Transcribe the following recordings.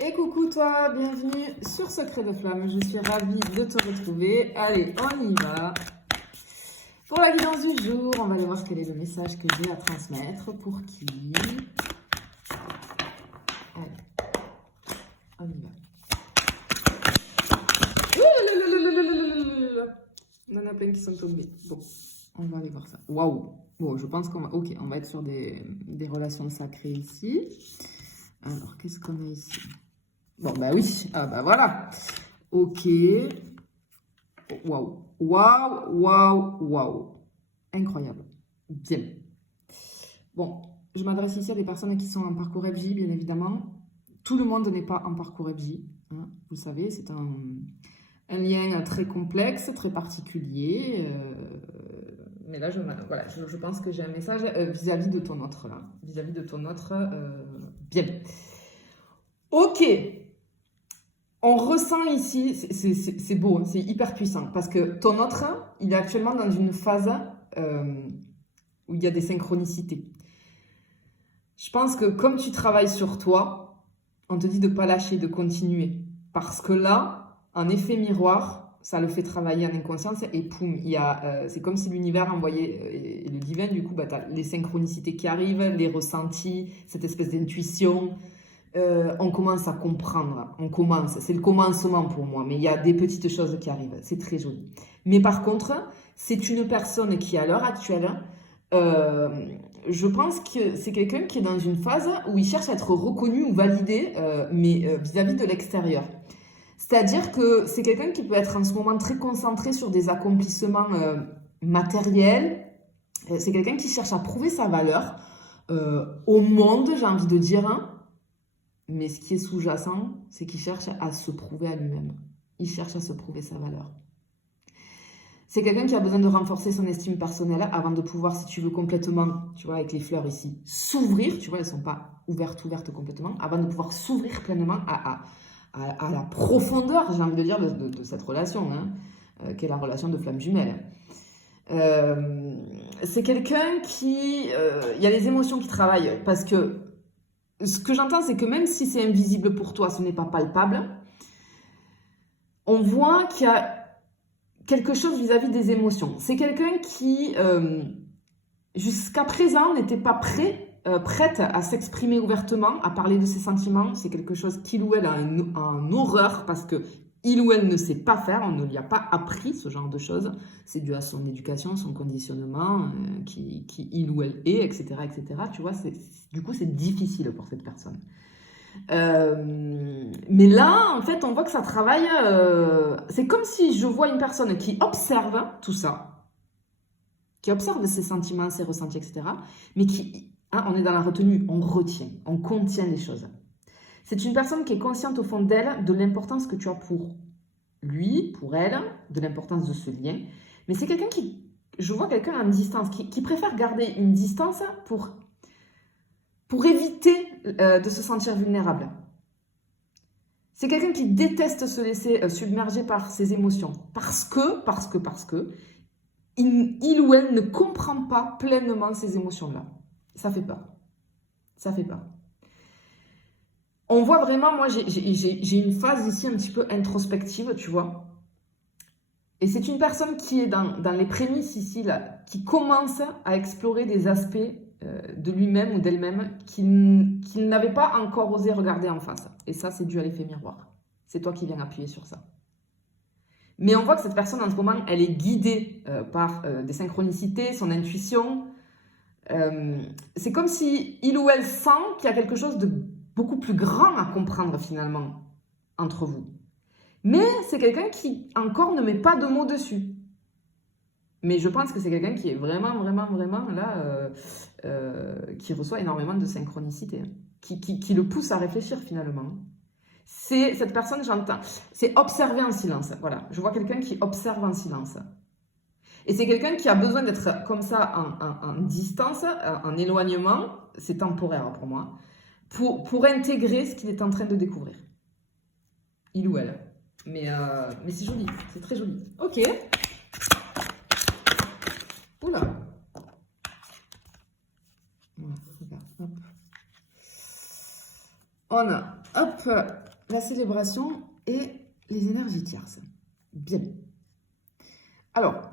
Et coucou toi, bienvenue sur Secret de Flamme. Je suis ravie de te retrouver. Allez, on y va. Pour la guidance du jour, on va aller voir quel est le message que j'ai à transmettre. Pour qui? Allez, on y va. On en a plein qui sont tombés. Bon, on va aller voir ça. Waouh! Bon, je pense qu'on va... Ok, on va être sur des relations sacrées ici. Alors, qu'est-ce qu'on a ici? Bon, bah oui. Ah, bah voilà. Ok. Waouh. Waouh, waouh, waouh. Incroyable. Bien. Bon, je m'adresse ici à des personnes qui sont en parcours FJ, bien évidemment. Tout le monde n'est pas en parcours FJ. Hein, vous le savez, c'est un lien très complexe, très particulier. Mais là, voilà, je pense que j'ai un message vis-à-vis de ton autre, là. Vis-à-vis de ton autre. Bien. Ok. On ressent ici, c'est beau, hein, c'est hyper puissant, parce que ton autre, il est actuellement dans une phase où il y a des synchronicités. Je pense que comme tu travailles sur toi, on te dit de ne pas lâcher, de continuer. Parce que là, en effet miroir, ça le fait travailler en inconscience et poum, c'est comme si l'univers envoyait, et le divin, du coup, bah, tu as les synchronicités qui arrivent, les ressentis, cette espèce d'intuition. On commence à comprendre, c'est le commencement pour moi, mais il y a des petites choses qui arrivent, c'est très joli. Mais par contre, c'est une personne qui, à l'heure actuelle, je pense que c'est quelqu'un qui est dans une phase où il cherche à être reconnu ou validé, mais vis-à-vis de l'extérieur. C'est-à-dire que c'est quelqu'un qui peut être en ce moment très concentré sur des accomplissements matériels. C'est quelqu'un qui cherche à prouver sa valeur au monde, j'ai envie de dire, hein. Mais ce qui est sous-jacent, c'est qu'il cherche à se prouver à lui-même. Il cherche à se prouver sa valeur. C'est quelqu'un qui a besoin de renforcer son estime personnelle avant de pouvoir, si tu veux, complètement, tu vois, avec les fleurs ici, s'ouvrir, tu vois, elles ne sont pas ouvertes complètement, avant de pouvoir s'ouvrir pleinement à la profondeur, j'ai envie de dire, de cette relation, hein, qui est la relation de flamme jumelle. C'est quelqu'un qui... Il y a les émotions qui travaillent, parce que ce que j'entends, c'est que même si c'est invisible pour toi, ce n'est pas palpable, on voit qu'il y a quelque chose vis-à-vis des émotions. C'est quelqu'un qui, jusqu'à présent, n'était pas prête à s'exprimer ouvertement, à parler de ses sentiments. C'est quelque chose qu'il ou elle a en horreur parce que il ou elle ne sait pas faire, on ne lui a pas appris ce genre de choses. C'est dû à son éducation, son conditionnement, qui il ou elle est, etc., etc. Tu vois, du coup, c'est difficile pour cette personne. Mais là, en fait, on voit que ça travaille. C'est comme si je vois une personne qui observe tout ça, qui observe ses sentiments, ses ressentis, etc. Mais qui, hein, on est dans la retenue, on retient, on contient les choses. C'est une personne qui est consciente au fond d'elle de l'importance que tu as pour lui, pour elle, de l'importance de ce lien. Mais c'est quelqu'un qui, je vois quelqu'un en distance, qui préfère garder une distance pour éviter de se sentir vulnérable. C'est quelqu'un qui déteste se laisser submerger par ses émotions. Parce que, il ou elle ne comprend pas pleinement ces émotions-là. Ça fait peur. Ça fait peur. On voit vraiment, moi, j'ai une phase ici un petit peu introspective, tu vois. Et c'est une personne qui est dans les prémices ici, là, qui commence à explorer des aspects de lui-même ou d'elle-même qu'il n'avait pas encore osé regarder en face. Et ça, c'est dû à l'effet miroir. C'est toi qui viens appuyer sur ça. Mais on voit que cette personne, en ce moment, elle est guidée par des synchronicités, son intuition. C'est comme si il ou elle sent qu'il y a quelque chose de beaucoup plus grand à comprendre, finalement, entre vous. Mais c'est quelqu'un qui, encore, ne met pas de mots dessus. Mais je pense que c'est quelqu'un qui est vraiment, là, qui reçoit énormément de synchronicité, hein, qui le pousse à réfléchir, finalement. C'est cette personne, j'entends, c'est observer en silence. Voilà, je vois quelqu'un qui observe en silence. Et c'est quelqu'un qui a besoin d'être comme ça en distance, en éloignement, c'est temporaire pour moi, pour intégrer ce qu'il est en train de découvrir. Il ou elle. Mais c'est joli, c'est très joli. Ok. Oula. Voilà, regarde, hop. On a, hop. la célébration et les énergies tierces. Bien. Alors,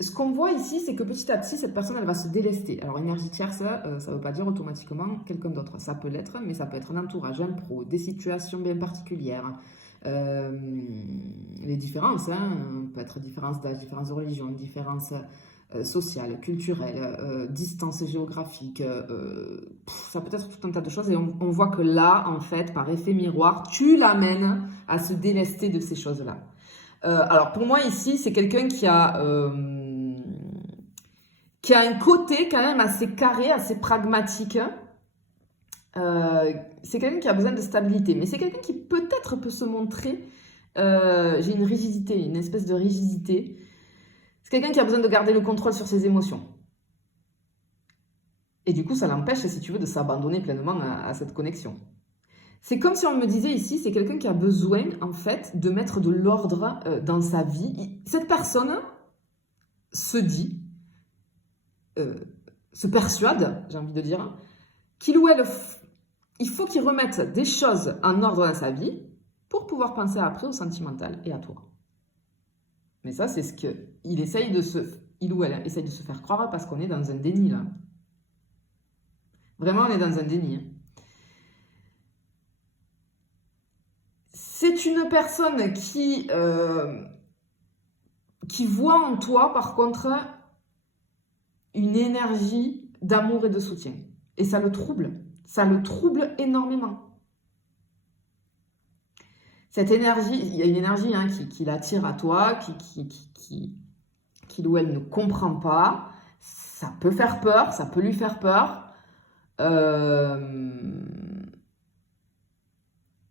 ce qu'on voit ici, c'est que petit à petit, cette personne, elle va se délester. Alors, énergie tierce, ça ne veut pas dire automatiquement quelqu'un d'autre. Ça peut l'être, mais ça peut être un entourage, un pro, des situations bien particulières. Les différences, peut être différence d'âge, différence de religion, différence sociale, culturelle, distance géographique, ça peut être tout un tas de choses. Et on voit que là, en fait, par effet miroir, tu l'amènes à se délester de ces choses-là. Alors, pour moi, ici, c'est quelqu'un qui a un côté quand même assez carré, assez pragmatique. C'est quelqu'un qui a besoin de stabilité, mais c'est quelqu'un qui peut-être peut se montrer, j'ai une rigidité, une espèce de rigidité. C'est quelqu'un qui a besoin de garder le contrôle sur ses émotions. Et du coup, ça l'empêche, si tu veux, de s'abandonner pleinement à cette connexion. C'est comme si on me disait ici, c'est quelqu'un qui a besoin, en fait, de mettre de l'ordre dans sa vie. Cette personne se dit, se persuade, j'ai envie de dire, qu'il ou elle, il faut qu'il remette des choses en ordre dans sa vie pour pouvoir penser après au sentimental et à toi. Mais ça, c'est ce qu'il il ou elle essaye de se faire croire parce qu'on est dans un déni, là. Vraiment, on est dans un déni. C'est une personne qui voit en toi, par contre, une énergie d'amour et de soutien. Et ça le trouble. Ça le trouble énormément. Cette énergie, il y a une énergie qui l'attire à toi, qui ou elle ne comprend pas. Ça peut faire peur, ça peut lui faire peur.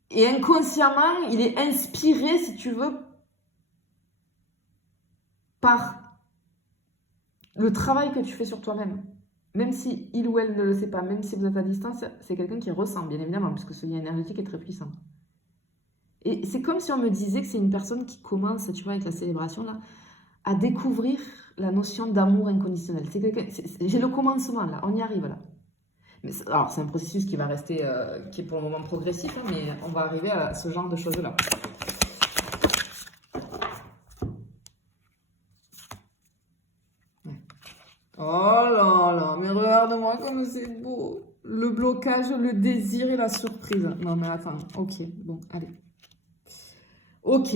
Et inconsciemment, il est inspiré, si tu veux, par le travail que tu fais sur toi-même. Même si il ou elle ne le sait pas, même si vous êtes à distance, c'est quelqu'un qui ressent, bien évidemment, puisque ce lien énergétique est très puissant. Et c'est comme si on me disait que c'est une personne qui commence, tu vois, avec la célébration, là, à découvrir la notion d'amour inconditionnel. J'ai le commencement, là, on y arrive, là. Mais alors, c'est un processus qui va rester, qui est pour le moment progressif, mais on va arriver à ce genre de choses-là. Ouais. Oh là là, mais regarde-moi comme c'est beau. Le blocage, le désir et la surprise. Non, mais attends, ok, bon, allez. Ok,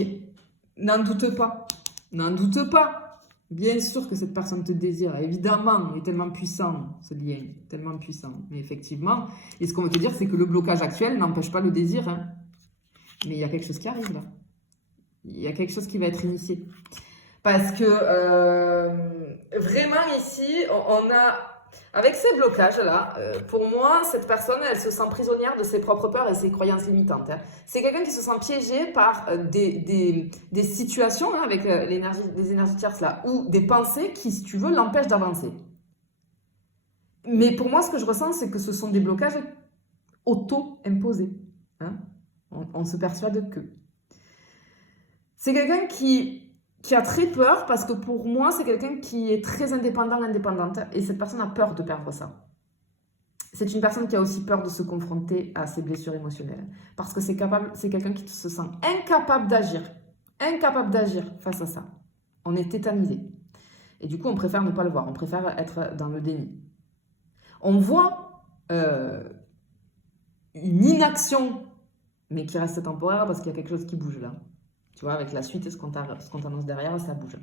n'en doute pas. N'en doute pas. Bien sûr que cette personne te désire, évidemment, il est tellement puissant, ce lien, tellement puissant. Mais effectivement, et ce qu'on veut te dire, c'est que le blocage actuel n'empêche pas le désir. Mais il y a quelque chose qui arrive là. Il y a quelque chose qui va être initié. Parce que vraiment ici, on a, avec ces blocages-là, pour moi, cette personne, elle se sent prisonnière de ses propres peurs et ses croyances limitantes. C'est quelqu'un qui se sent piégé par des situations avec les énergies tierces là, ou des pensées qui, si tu veux, l'empêchent d'avancer. Mais pour moi, ce que je ressens, c'est que ce sont des blocages auto-imposés. On se persuade que. C'est quelqu'un qui a très peur parce que pour moi, c'est quelqu'un qui est très indépendante et cette personne a peur de perdre ça. C'est une personne qui a aussi peur de se confronter à ses blessures émotionnelles parce que c'est quelqu'un qui se sent incapable d'agir face à ça. On est tétanisé. Et du coup, on préfère ne pas le voir, on préfère être dans le déni. On voit une inaction, mais qui reste temporaire parce qu'il y a quelque chose qui bouge là. Tu vois, avec la suite et ce qu'on t'annonce derrière, ça bouge.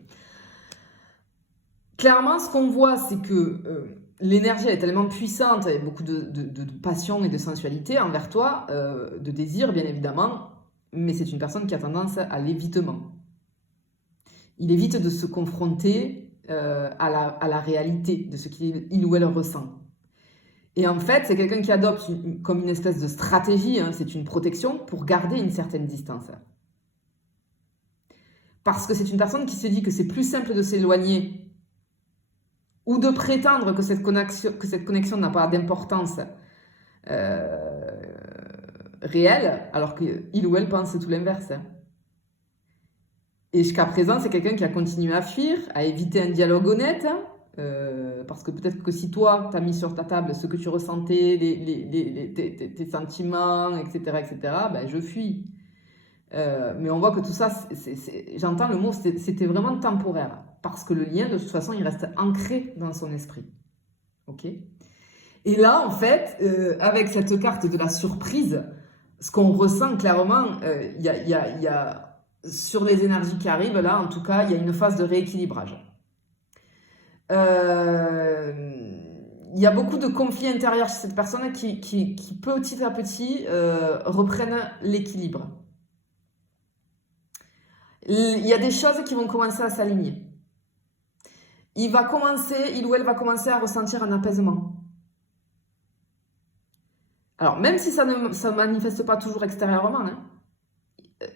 Clairement, ce qu'on voit, c'est que l'énergie est tellement puissante, il y a beaucoup de passion et de sensualité envers toi, de désir, bien évidemment, mais c'est une personne qui a tendance à l'évitement. Il évite de se confronter à la réalité de ce qu'il ou elle ressent. Et en fait, c'est quelqu'un qui adopte comme une espèce de stratégie, c'est une protection pour garder une certaine distance. Parce que c'est une personne qui se dit que c'est plus simple de s'éloigner ou de prétendre que cette connexion n'a pas d'importance réelle, alors qu'il ou elle pense tout l'inverse. Et jusqu'à présent, c'est quelqu'un qui a continué à fuir, à éviter un dialogue honnête, Parce que peut-être que si toi, tu as mis sur ta table ce que tu ressentais, tes sentiments, etc., ben, je fuis. Mais on voit que tout ça, j'entends le mot, c'était vraiment temporaire. Parce que le lien, de toute façon, il reste ancré dans son esprit. Ok ? Et là, en fait, avec cette carte de la surprise, ce qu'on ressent clairement, il y a, sur les énergies qui arrivent, là, en tout cas, il y a une phase de rééquilibrage. Il y a beaucoup de conflits intérieurs chez cette personne qui petit à petit, reprennent l'équilibre. Il y a des choses qui vont commencer à s'aligner. Il ou elle va commencer à ressentir un apaisement. Alors, même si ça ne manifeste pas toujours extérieurement, hein,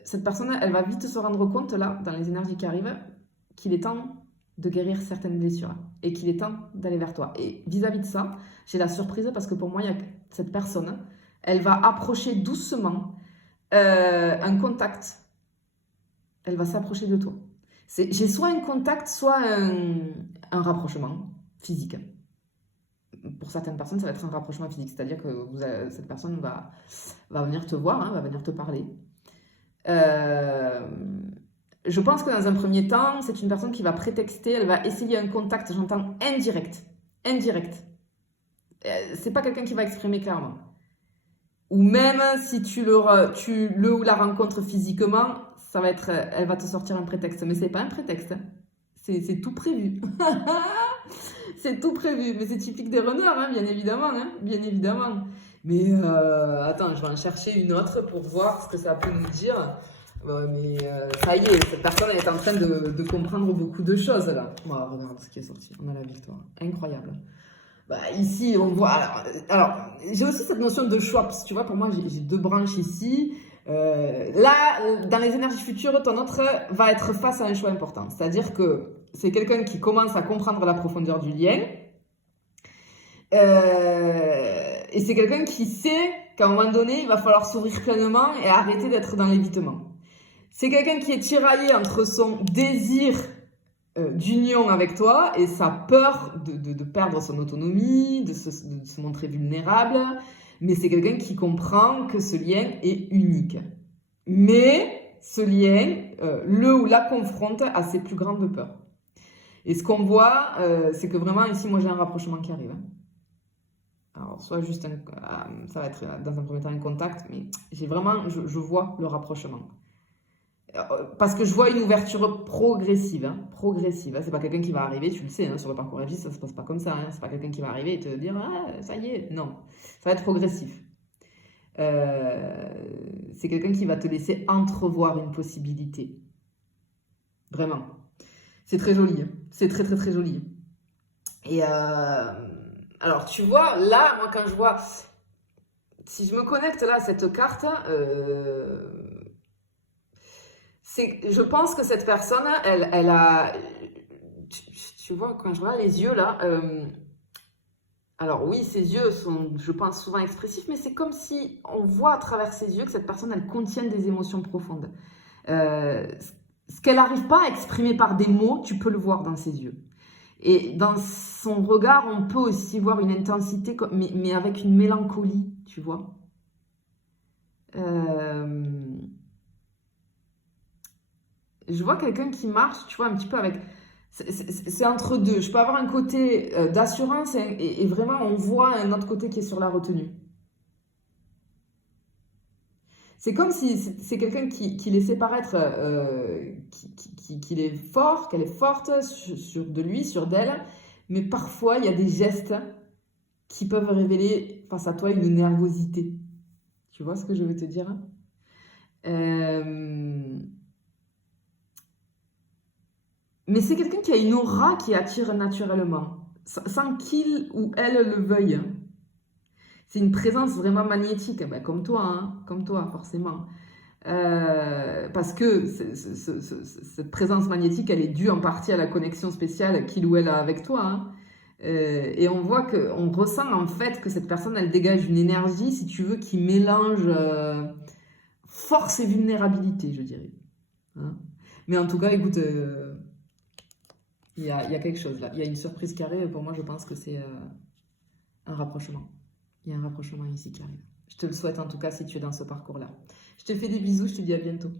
cette personne, elle va vite se rendre compte, là, dans les énergies qui arrivent, qu'il est temps de guérir certaines blessures et qu'il est temps d'aller vers toi. Et vis-à-vis de ça, j'ai la surprise parce que pour moi, il y a cette personne, elle va approcher doucement un contact. Elle va s'approcher de toi. J'ai soit un contact, soit un rapprochement physique. Pour certaines personnes, ça va être un rapprochement physique, c'est-à-dire que cette personne va venir te voir, hein, va venir te parler. Je pense que dans un premier temps, c'est une personne qui va prétexter, elle va essayer un contact, j'entends indirect. C'est pas quelqu'un qui va exprimer clairement. Ou même si tu le ou la rencontres physiquement, elle va te sortir un prétexte. Mais c'est pas un prétexte, c'est tout prévu. C'est tout prévu, mais c'est typique des runners, hein, bien évidemment. Mais attends, je vais en chercher une autre pour voir ce que ça peut nous dire. Mais ça y est, cette personne est en train de comprendre beaucoup de choses là. Regarde ce qui est sorti, on a la victoire. Incroyable. Ici, on voit. Alors j'ai aussi cette notion de choix, parce que tu vois, pour moi, j'ai deux branches ici. Là, dans les énergies futures, ton autre va être face à un choix important. C'est-à-dire que c'est quelqu'un qui commence à comprendre la profondeur du lien. Et c'est quelqu'un qui sait qu'à un moment donné, il va falloir s'ouvrir pleinement et arrêter d'être dans l'évitement. C'est quelqu'un qui est tiraillé entre son désir d'union avec toi et sa peur de perdre son autonomie, de se montrer vulnérable. Mais c'est quelqu'un qui comprend que ce lien est unique. Mais ce lien, le ou la confronte à ses plus grandes peurs. Et ce qu'on voit, c'est que vraiment ici, moi j'ai un rapprochement qui arrive. Alors, soit juste ça va être dans un premier temps un contact, mais je vois le rapprochement. Parce que je vois une ouverture progressive. Progressive. C'est pas quelqu'un qui va arriver, tu le sais, hein, sur le parcours FJ, ça se passe pas comme ça. Hein, c'est pas quelqu'un qui va arriver et te dire ça y est. Non, ça va être progressif. C'est quelqu'un qui va te laisser entrevoir une possibilité. Vraiment. C'est très joli. Hein. C'est très très très joli. Et alors tu vois, là, moi quand je vois, si je me connecte là à cette carte, je pense que cette personne, elle a, tu vois, quand je vois les yeux là, alors oui, ses yeux sont, je pense, souvent expressifs, mais c'est comme si on voit à travers ses yeux que cette personne, elle contient des émotions profondes. Ce qu'elle n'arrive pas à exprimer par des mots, tu peux le voir dans ses yeux. Et dans son regard, on peut aussi voir une intensité, mais avec une mélancolie, tu vois. Je vois quelqu'un qui marche, tu vois, un petit peu avec... C'est entre deux. Je peux avoir un côté d'assurance et vraiment, on voit un autre côté qui est sur la retenue. C'est comme si c'est quelqu'un qui laissait paraître qu'il est fort, qu'elle est forte de lui, d'elle, mais parfois il y a des gestes qui peuvent révéler face à toi une nervosité. Tu vois ce que je veux te dire? Mais c'est quelqu'un qui a une aura qui attire naturellement, sans qu'il ou elle le veuille. C'est une présence vraiment magnétique, comme toi, forcément. Parce que cette présence magnétique, elle est due en partie à la connexion spéciale qu'il ou elle a avec toi. Hein. Et on voit on ressent en fait que cette personne, elle dégage une énergie, si tu veux, qui mélange force et vulnérabilité, je dirais. Hein. Mais en tout cas, écoute, Il y a quelque chose là. Il y a une surprise qui arrive et pour moi, je pense que c'est un rapprochement. Il y a un rapprochement ici qui arrive. Je te le souhaite en tout cas si tu es dans ce parcours-là. Je te fais des bisous, je te dis à bientôt.